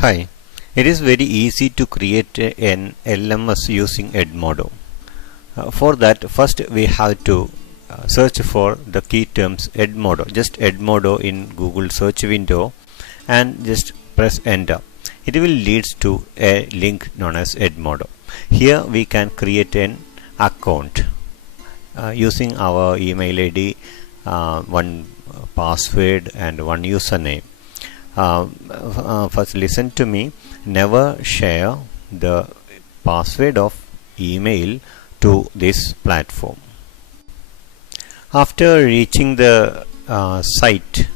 Hi, it is very easy to create an LMS using Edmodo. For that, first we have to search for the key terms Edmodo. Just Edmodo in Google search window and just press enter. It will lead to a link known as Edmodo. Here we can create an account using our email ID, one password and one username. First listen to me, never share the password of email to this platform. After reaching the site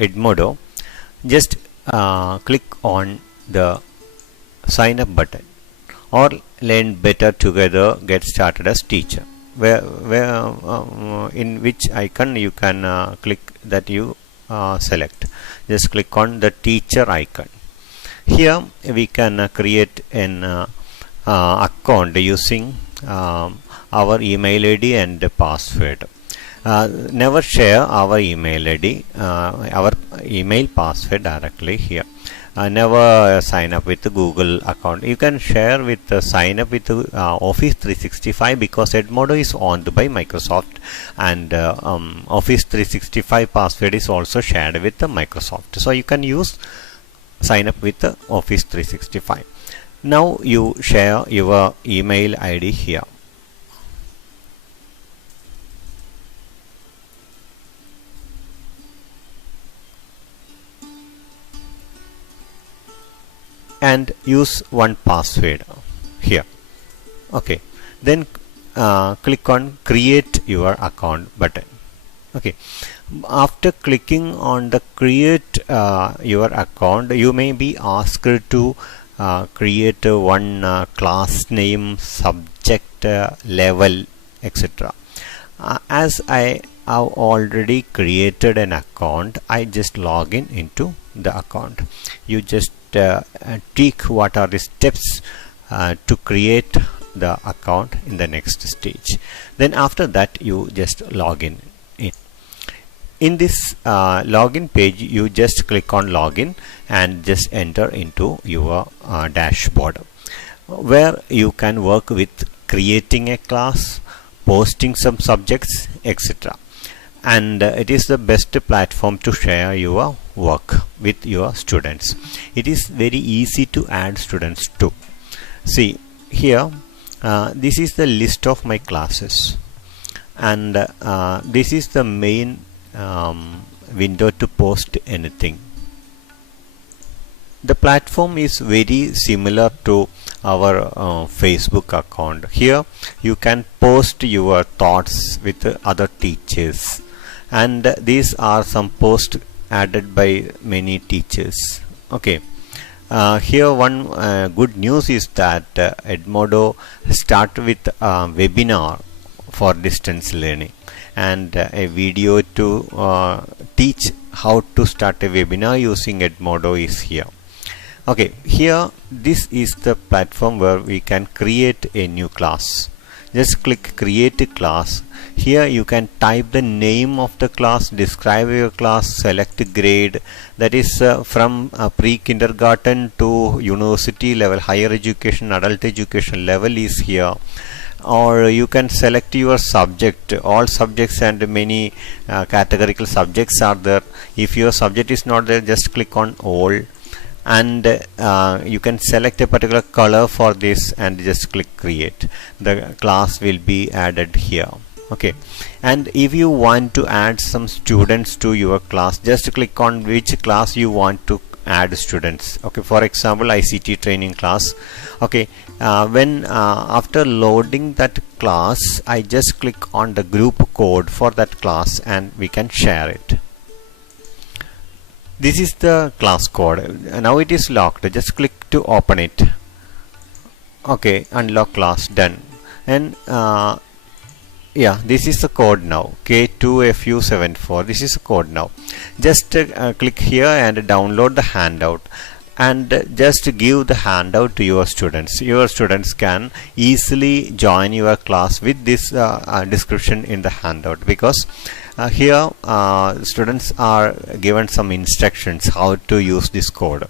Edmodo, just click on the sign up button or learn better together, get started as teacher, in which icon you can click that you select. Just click on the teacher icon. Here we can create an account using our email ID and password. Never share our email ID, our email password directly here. Never sign up with the Google account. You can share with sign up with Office 365 because Edmodo is owned by Microsoft, and Office 365 password is also shared with the Microsoft. So you can use sign up with the Office 365. Now you share your email ID here. And use one password here. Okay, then click on create your account button. Okay, after clicking on the create your account, you may be asked to create one class name, subject, level, etc. As I have already created an account, I just log in into the account. You just tweak what are the steps to create the account in the next stage. Then after that you just log in. In this login page, you just click on login and just enter into your dashboard, where you can work with creating a class, posting some subjects, etc. And it is the best platform to share your work with your students. It is very easy to add students too. See here, this is the list of my classes, and this is the main window to post anything. The platform is very similar to our Facebook account. Here you can post your thoughts with other teachers, and these are some posts added by many teachers. Okay, here one good news is that Edmodo start with a webinar for distance learning and a video to teach how to start a webinar using Edmodo is here. Okay, here this is the platform where we can create a new class. Just click create a class. Here you can type the name of the class, describe your class, select grade, that is from pre-kindergarten to university level, higher education, adult education level is here. Or you can select your subject. All subjects and many categorical subjects are there. If your subject is not there, just click on all, and you can select a particular color for this and just click create. The class will be added here. Okay, and if you want to add some students to your class, just click on which class you want to add students. Okay, for example ICT training class. Okay, when after loading that class, I just click on the group code for that class and we can share it. This is the class code. Now it is locked. Just click to open it. Okay, unlock class, done. And yeah, this is the code now, K2FU74. This is the code now. Just click here and download the handout, and just give the handout to your students. Your students can easily join your class with this description in the handout, because Here students are given some instructions how to use this code,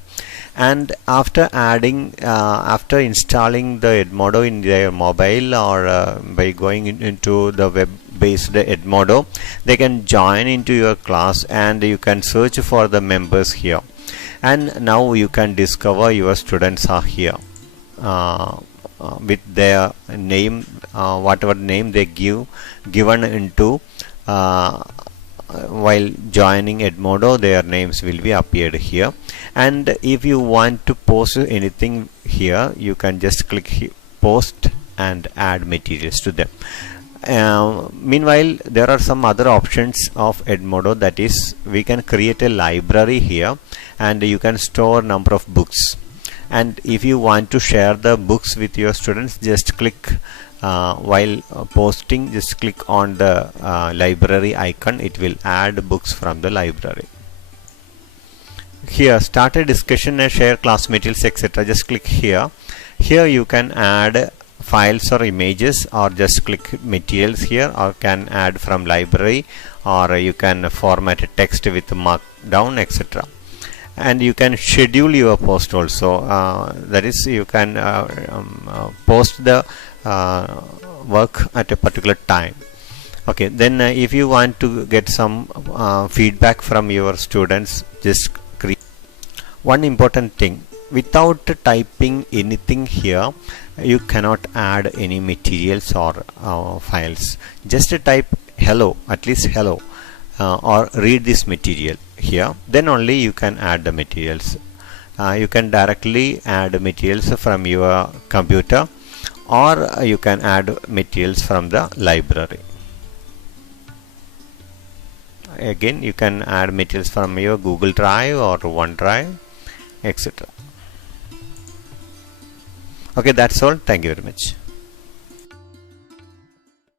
and after after installing the Edmodo in their mobile, or by going into the web based Edmodo, they can join into your class and you can search for the members here, and now you can discover your students are here with their name, whatever name they given into while joining Edmodo, their names will be appeared here. And if you want to post anything here, you can just click post and add materials to them. Meanwhile, there are some other options of Edmodo, that is, we can create a library here and you can store number of books. And if you want to share the books with your students, just click while posting, just click on the library icon. It will add books from the library. Here, start a discussion and share class materials, etc. Just click here. Here you can add files or images, or just click materials here, or can add from library, or you can format a text with markdown, etc. And you can schedule your post also, that is, you can post the work at a particular time. Okay, then if you want to get some feedback from your students, just create one important thing. Without typing anything here, you cannot add any materials or files. Just type hello, at least hello, or read this material here, then only you can add the materials. You can directly add materials from your computer, or you can add materials from the library. Again, you can add materials from your Google Drive or OneDrive, etc. Okay, that's all. Thank you very much.